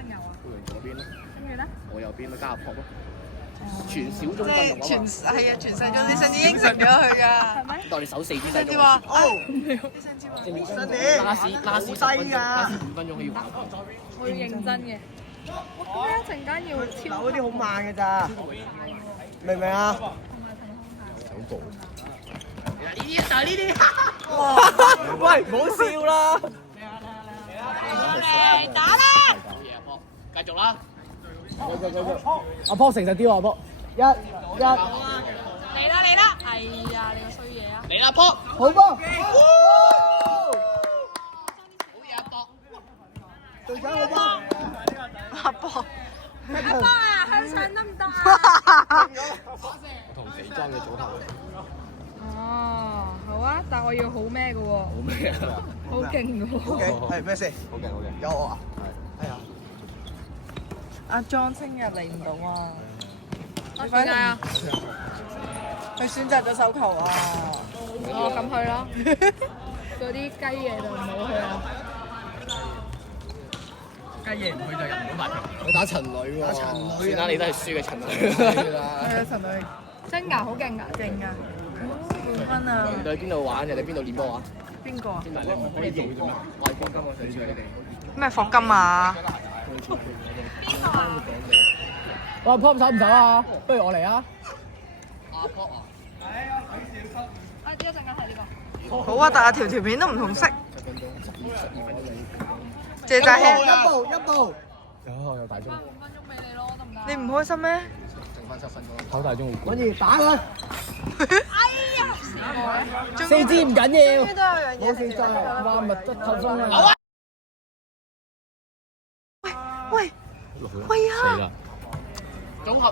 定有啊？嗰邊咯。跟住咧？我右邊咪加入撲咯。全小中即係運動啊嘛。係啊，全世界啲新已應承咗佢㗎。係咩？當你手四支勢甚至話哦，拉屎10分鐘，拉屎5分鐘可以玩。我要認真嘅。我咁樣一陣間要超嗰啲好慢嘅咋，明唔明啊？走步。呢啲就係呢啲。喂，唔好笑啦！打啦！繼續啦。阿波誠實啲喎，阿波，一。嚟啦嚟啦！哎呀，你個衰嘢啊！嚟啦撲！好波！好嘢阿博。隊長好波！阿波，阿波啊，向上得唔得啊？我同肥裝嘅組合。哦，好啊，但我要好咩嘅喎？好咩啊？好勁嘅喎！ OK，係咩事？好嘅好嘅。有我啊！係。係啊。阿莊聽日嚟唔到啊！點解啊？佢選擇咗手球啊！哦，咁去咯。嗰啲雞嘢就唔好去啦。雞嘢唔去就入唔到八強。我打陳女喎。打陳女。算啦，你都係輸嘅陳女。係啊，陳女。真㗎，好勁㗎！勁啊！冠軍啊！你哋去邊度玩嘅？你邊度練波啊？邊個啊？邊度你唔可以做嘅啫咩？我係放金我上次你哋。咩霍金啊？哇，Pop 走唔走啊？不如我嚟啊！阿 Pop 啊！啊，一陣間睇呢個。好啊，但係條片都唔同色。謝大兄，一步。有大鐘。翻5分鐘俾你咯，得唔得？你唔開心咩？剩翻7分鐘。跑大鐘好攰。揾住打佢。哎呀！四支唔緊要。都有樣嘢。冇四支，話密質透中啊！喂啊！組合。